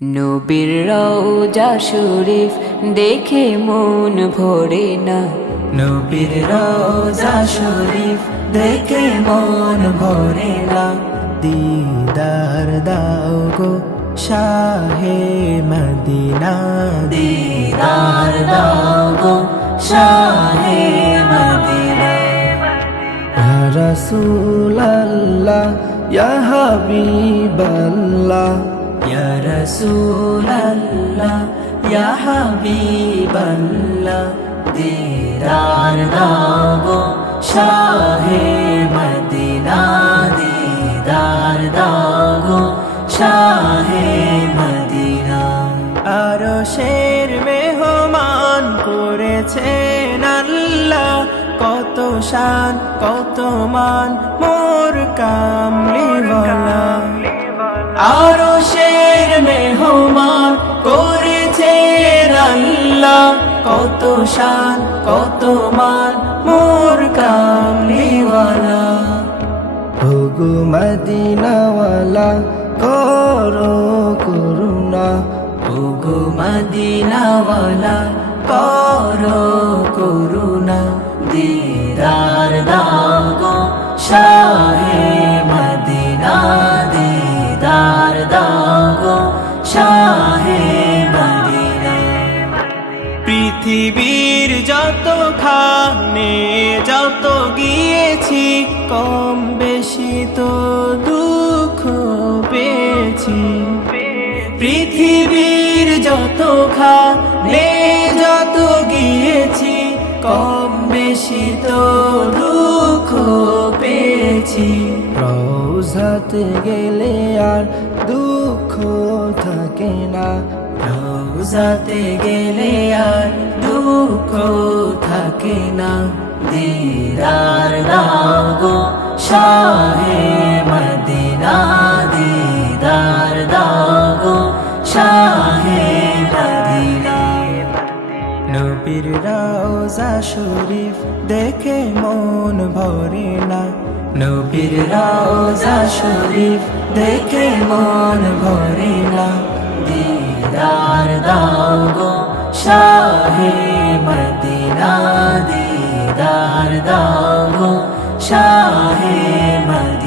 নবীর রওজা শরীফ দেখে মন ভরে না। নবীর রওজা শরীফ দেখে মন ভরে না। দিদার দাও গো শাহে মদিনা, দিদার দাও গো শাহে মদিনা। ইয়া রাসূলাল্লাহ ইয়া হাবিবাল্লাহ, ইয়া রাসূলাল্লাহ ইয়া হাবিবাল্লাহ। দিদার দাও গো শাহে মদিনা, দিদার দাও গো শাহে মদিনা। আরশের মেহমান করেছেন আল্লাহ, কত শান কত মান মোর কামলিওয়ালা। আরশের মেহমান করেছেন আল্লাহ, কত শান কত মান মোর কামলিওয়ালা। ওগো মদিনাওয়ালা করো করুণা, ওগো মদিনাওয়ালা করো করুণা। দিদার দাও গো শাহে মদিনা, দিদার দাও গো শাহে মদিনা। পৃথিবীর যত খানে যত গিয়েছি, কম বেশি তো দুঃখ পেয়েছি। পৃথিবীর যত খানে যত গিয়েছি, কম বেশি তো দুঃখ পেয়েছি। রওজাতে গেলে আর দুঃখ থাকে না, রওজাতে গেলে আর দুঃখ থাকে না। দিদার দাও গো শাহে মদিনা, দিদার দাও গো শাহে মদিনা। নবীর রওজা শরীফ দেখে মন ভরে না, নবীর রওজা শরীফ দেখে মন ভরে না। দিদার দাও গো শাহে মদিনা, দিদার দাও গো শাহে মদিনা।